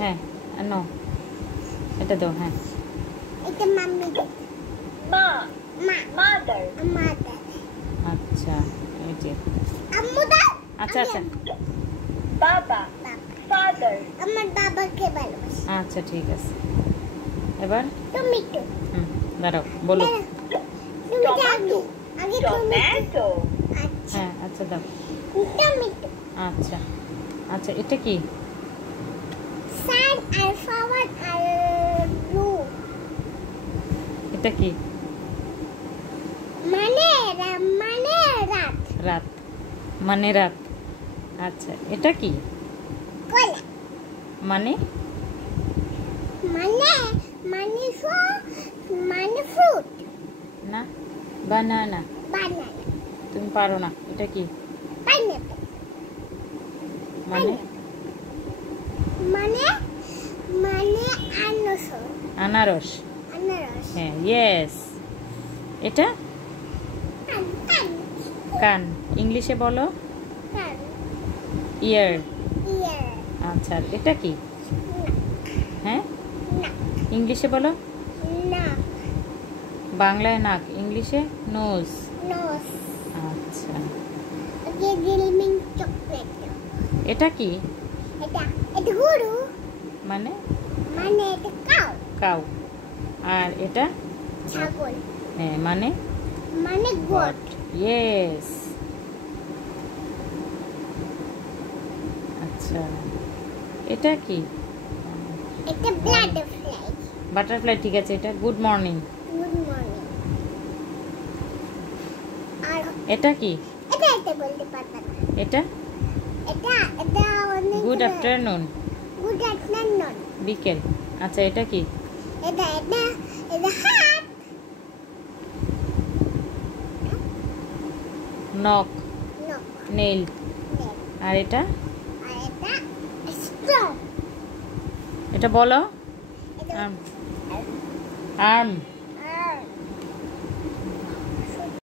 হ্যাঁ নো এটা দাও হ্যাঁ এটা মাম্মি মা মা মাদার মাদার আচ্ছা এই যে আম্মু দাও আচ্ছা আচ্ছা বাবা ফাদার আমার বাবাকে ভালোবাসি আচ্ছা ঠিক আছে এবার টমেটো দাঁড়াও বলো তুমি আগে আগে টমেটো হ্যাঁ আচ্ছা দাও টমেটো আচ্ছা আচ্ছা এটা কি সান আর ফ্লাওয়ার আর ব্লু এটা কি মানে রাত রাত মানে রাত আচ্ছা এটা কি কলা মানে মানে মানে ফ্রুট না বানানা বানানা তুমি পারো না এটা কি পাইনাপল মানে মানে মানে আনারস আনারস হ্যাঁ ইয়েস এটা কান কান ইংলিশে বলো কান ইয়ার ইয়ার আচ্ছা এটা কি হ্যাঁ না ইংলিশে বলো না বাংলায় নাক ইংলিশে নোজ নোজ আচ্ছা ওকে গিলমিং চকলেট এটা কি এটা গরু মানে মানে এটা কাউ কাউ আর এটা ছাগল হ্যাঁ মানে মানে গোট ইয়েস আচ্ছা এটা কি এটা বাটারফ্লাই বাটারফ্লাই ঠিক আছে এটা গুড মর্নিং গুড মর্নিং আর এটা কি এটা বলতে পারবো না এটা এটা অনেক গুড আফটারনুন গুড আফটারনুন বিকেল আচ্ছা এটা কি এটা হাত নক নো নেইল আর এটা আর এটা স্ট্রং এটা বলো এটা আর্ম